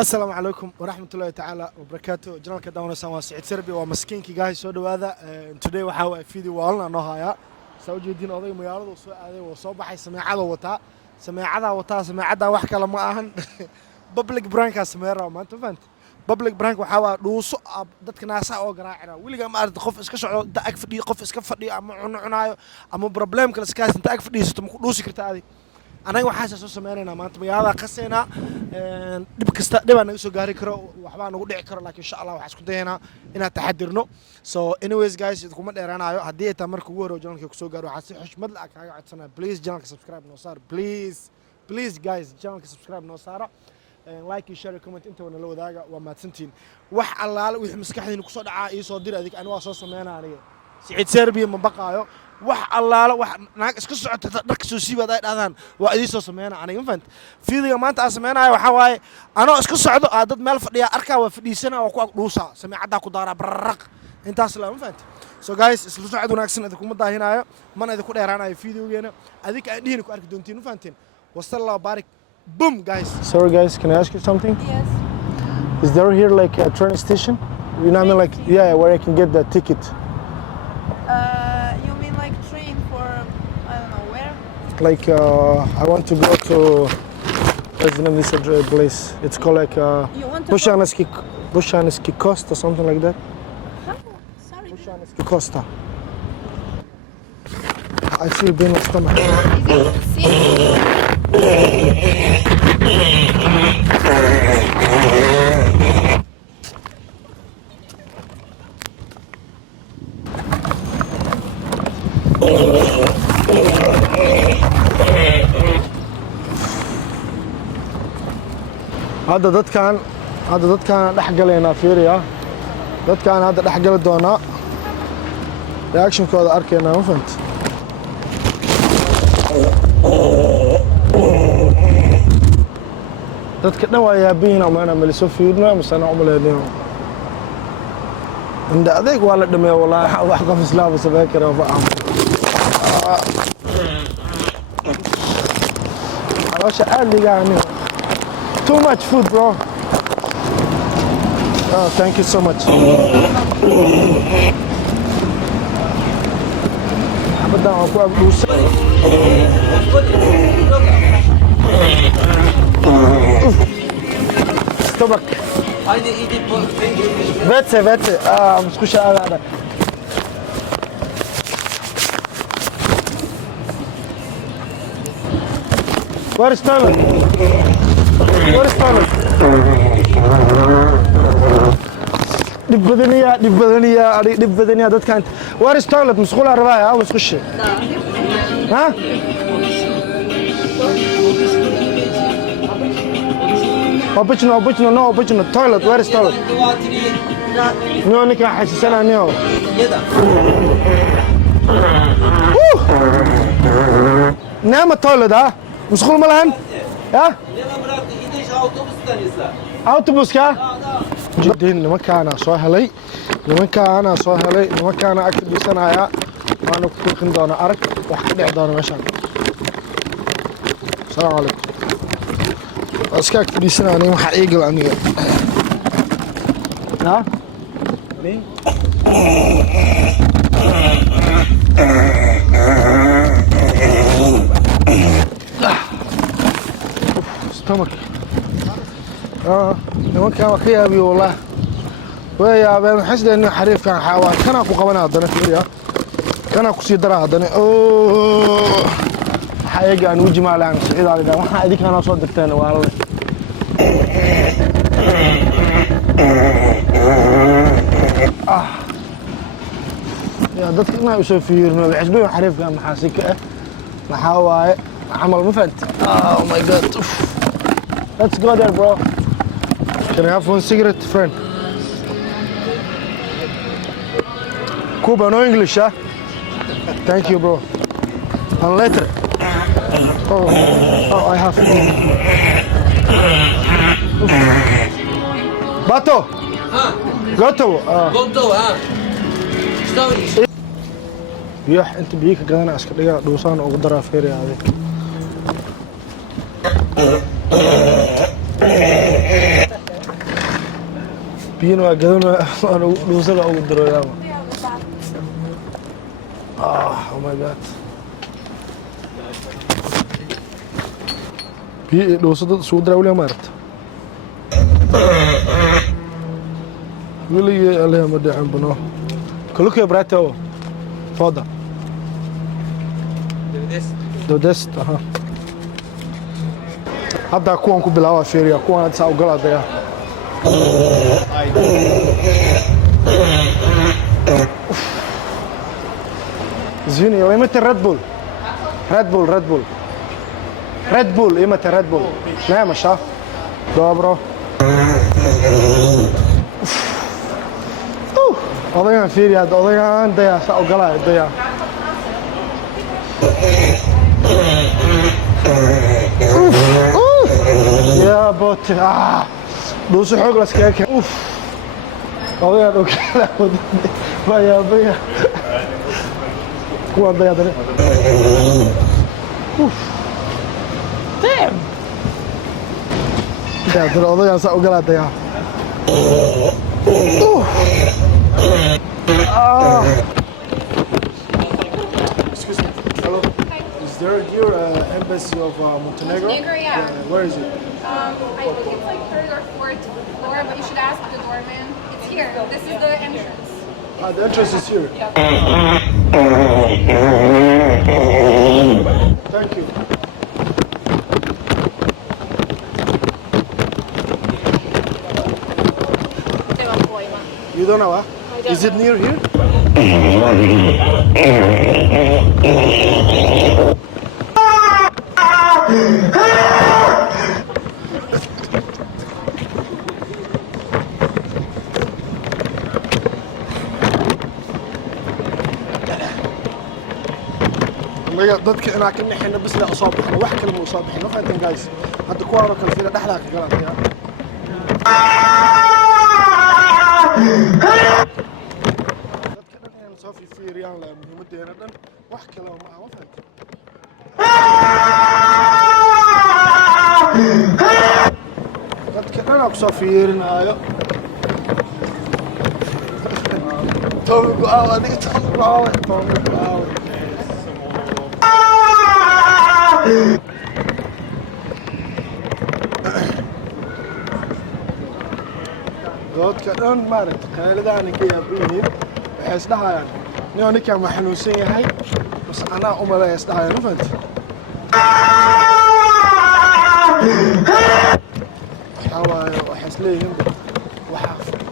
السلام عليكم ورحمة الله تعالى وبركاته. جنرالك داونا سوا سعيد سربي ومسكينكي جاي سو دوادا. today waxaa waay video waalna noo haya soo jeedin oday magaalada soo aaday oo soo baxay sameecada wax kale ma ahan public prank sameeyo maanta fahant public prank waxa waa dhuuso dadka naasa oo garaacira wiliga ma aragtay qof iska socdo inta ag fadhiyo qof iska fadhiyo ama cunaayo ama problem kale iska inta ag fadhiisato ma ku dhuusi kartaa adi anaga waxaa soo sameeynaa maanta magaalada qaseena dib kasta dib aan naga soo gaari karo waxba nagu dhici karo laakiin insha Allah waxa isku dayeena inaan taxadirno. So anyways guys idkuma dheeraanayo haddii ay taa marka ugu hore channelka ku soo gaaro waxaa si xushmad la kaaga codsanaa please channelka subscribe noo saar please guys channelka subscribe noo saara like iyo share comment inta wana la wadaaga waa maadsantiin wax allaale wixii maskaxdiina ku soo dhacaa ii soo dir adig aan waa soo sameynaa aniga Saciid Serbiya ma baqaayo wax allaala wax naag iska socota dharka soo siibaad ay dhaadaan waa idin soo sameeyana aniga ma fahant fiidiga maanta aan sameeynayo waxa waaye anoo iska socdo dad meel fadhiya arkaa waa fadhiisana oo ku ag dhuusa sameecada ku daara barraq intaas la ma fahant so guys isla socod wanaagsan idin kuma daahinayo mana idin ku dheeraanayo fiidigeena adiga aan dhihin ku arki doontiin ma fahanteen wasallahu barik boom guys. Sorry guys, can I ask you something? Yes. Is there here like a train station? You know what I mean, like yeah, where I can get the ticket. You mean like train for I don't know where? Like I want to go to what's the name of this place? It's called like You want to Bushaneski Costa, something like that. How? Sorry. Bushaneski Costa. I feel pain in my stomach. Is it sick? هذا dadkan dhex galeena fiiriya dadkan hadda dhex gali doona reaction kooda arkeena ma fahant dadka dhan waa yaabiin ama ana maliso fiirno ama sana umaleeyo inda adeeg waa la dhameeyo wallahi wax qof islaam sameey karo faam علاش عادي يعني too much food bro. Oh, thank you so much. أبدا أكو أبوس. Stomach. Vete. مش خوش هذا. Where is toilet? دب بدنيا dadkan Where is toilet? مسخول arabaya aw isqushe. Ha? Obično, toilet, where is toilet? No, ninka xasiisana niyo. Nama toilet ha? مسخول ma lahan? Ha? Autobuska? Jidin nimankaana soo helay nimankaana agta bisanaya waana ku fiiqin doona arag wax ka dhici doona meeshan. Assalaamu calaykum. Aska agta bisanaya waxa eegal aniga. Ha? Stomach. nimankan waa ka yaabiyo wallah way yaabeen xisdeen xariifkan xawaan kana ku qabanaa hadana fiiriya kana ku sii daraa hadana xayaga aan wajima laan Saciid Ali waxa idinkaana soo dirteen walaal ya dadka ma soo fiirno xisbiga xariifkan maxaasika maxaa waaye amal ma fahant oh my god let's go there bro. Can I have one cigarette, friend? Cuba, no English, huh? Thank you, bro. And later. Oh, I have. Bato. Gotovo. Biyaha inta biyo ka gadana iska dhiga dhuusaan ugu daraa feeriya adeeg. biyana waa gadan dhuusada ugu darooyaaba oh my god biyo dhuusada isugu daraa weliga ma aragta weligii allaha ma dhicin bano كلكم براتو فوضى دودست اها هذا كون كو بلاوا فيريا كون ساو غلا ديا زيني يا متى ريد بول ريد بول ايه متى ريد بول لا ما شاف برو odaygan fiiri hadda odaygan dayaa saa u galaayo dayaa yaa boote dhuuso xoog laskaga keen odaygan ogala waa yaabaya kuwaan dayaa dare yaa dare odaygan saa u galaa dayaa Excuse me. Hello. Is there here embassy of Montenegro? Montenegro, yeah. Where is it? I think it's like third or fourth floor, but you should ask the doorman. It's here. This is the entrance. The entrance is here. Yeah. Thank you. You don't know, huh? Is it near here? dadka inaa ka nixina bis la soo baxno wax kale ma soo baxno faantan guys hadda ku aaro kale fiira dhaxda ka galaya soo fiiriyaan la muhiimadeena dhan wax kale ma aha faantan dadka dhan ku soo fiirinaayo Tommy go out adiga Tommy go out dadka dhan maaragtay qaaladaan ka yaabeen waxay isdhahayaan ninka ma xanuunsan yahay bas anaa u maleeyo isdhahayaan fahantay waxaa waaye waxay isleeyihiin waxa